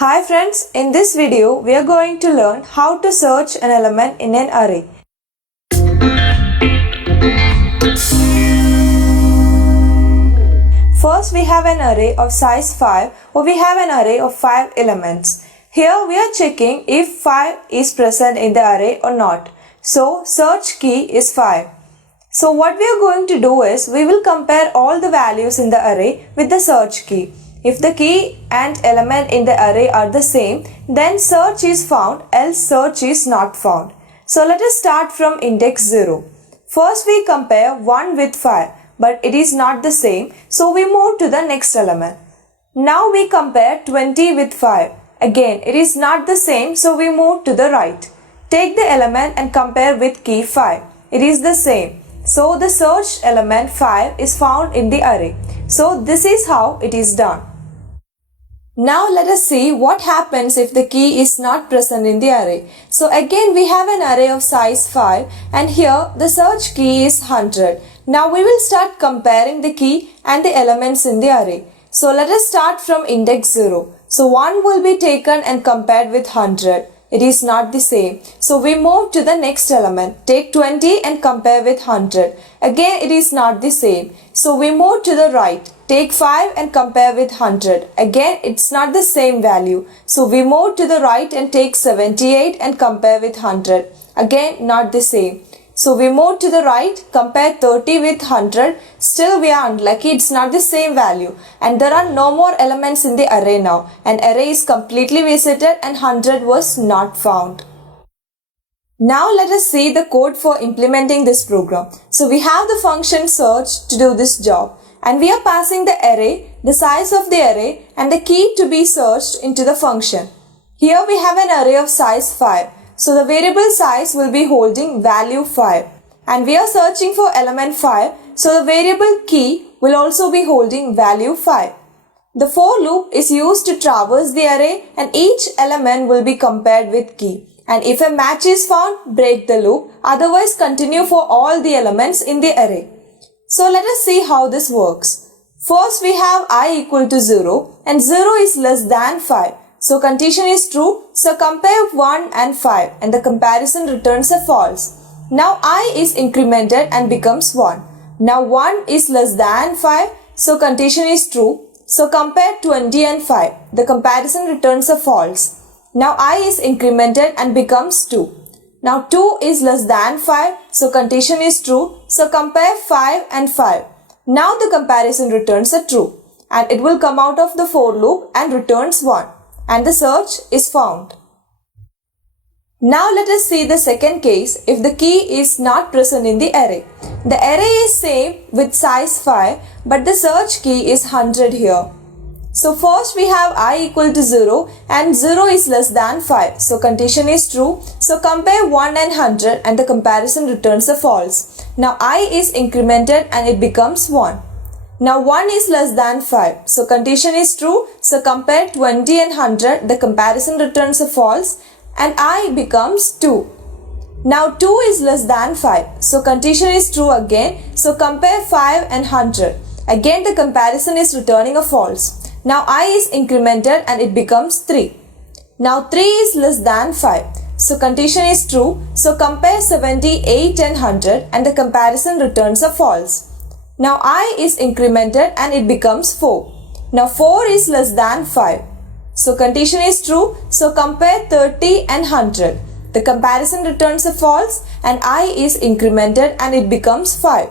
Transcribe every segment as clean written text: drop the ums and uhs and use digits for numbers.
Hi friends, in this video we are going to learn how to search an element in an array. First we have an array of size 5 or we have an array of 5 elements. Here we are checking if 5 is present in the array or not. So search key is 5. So what we are going to do is we will compare all the values in the array with the search key. If the key and element in the array are the same, then search is found, else search is not found. So let us start from index 0. First we compare 1 with 5, but it is not the same, so we move to the next element. Now we compare 20 with 5. Again, it is not the same, so we move to the right. Take the element and compare with key 5. It is the same. So the searched element 5 is found in the array. So this is how it is done. Now let us see what happens if the key is not present in the array. So again we have an array of size 5 and here the search key is 100. Now we will start comparing the key and the elements in the array. So let us start from index 0. So 1 will be taken and compared with 100. It is not the same. So we move to the next element. Take 20 and compare with 100. Again it is not the same. So we move to the right. Take 5 and compare with 100. Again it's not the same value. So we move to the right and take 78 and compare with 100. Again not the same. So we move to the right, compare 30 with 100. Still we are unlucky, it's not the same value. And there are no more elements in the array now. An array is completely visited and 100 was not found. Now let us see the code for implementing this program. So we have the function search to do this job. And we are passing the array, the size of the array and the key to be searched into the function. Here we have an array of size 5. So the variable size will be holding value 5. And we are searching for element 5. So the variable key will also be holding value 5. The for loop is used to traverse the array and each element will be compared with key. And if a match is found, break the loop. Otherwise continue for all the elements in the array. So let us see how this works. First we have I equal to 0 and 0 is less than 5. So condition is true. So compare 1 and 5 and the comparison returns a false. Now I is incremented and becomes 1. Now 1 is less than 5. So condition is true. So compare 20 and 5. The comparison returns a false. Now I is incremented and becomes 2. Now 2 is less than 5. So condition is true. So compare 5 and 5. Now the comparison returns a true. And it will come out of the for loop and returns 1. And the search is found. Now let us see the second case if the key is not present in the array. The array is same with size 5 but the search key is 100 here. So first we have I equal to 0 and 0 is less than 5. So condition is true. So compare 1 and 100 and the comparison returns a false. Now I is incremented and it becomes 1. Now 1 is less than 5. So condition is true. So compare 20 and 100. The comparison returns a false. And I becomes 2. Now 2 is less than 5. So condition is true again. So compare 5 and 100. Again the comparison is returning a false. Now I is incremented and it becomes 3. Now 3 is less than 5. So condition is true. So compare 78 and 100 and the comparison returns a false. Now I is incremented and it becomes 4. Now 4 is less than 5. So condition is true. So compare 30 and 100. The comparison returns a false and I is incremented and it becomes 5.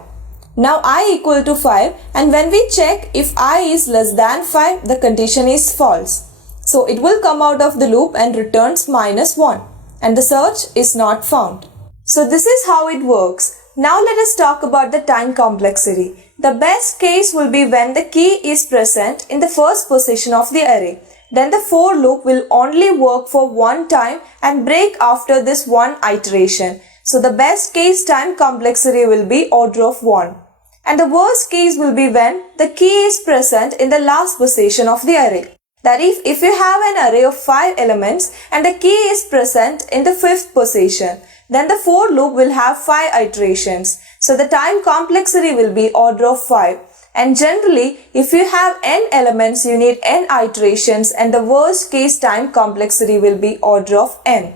Now I equal to 5 and when we check if I is less than 5, the condition is false. So it will come out of the loop and returns -1 and the search is not found. So this is how it works. Now let us talk about the time complexity. The best case will be when the key is present in the first position of the array. Then the for loop will only work for one time and break after this one iteration. So the best case time complexity will be order of 1. And the worst case will be when the key is present in the last position of the array. That if you have an array of 5 elements and the key is present in the 5th position, then the for loop will have 5 iterations. So the time complexity will be order of 5. And generally, if you have n elements, you need n iterations and the worst case time complexity will be order of n.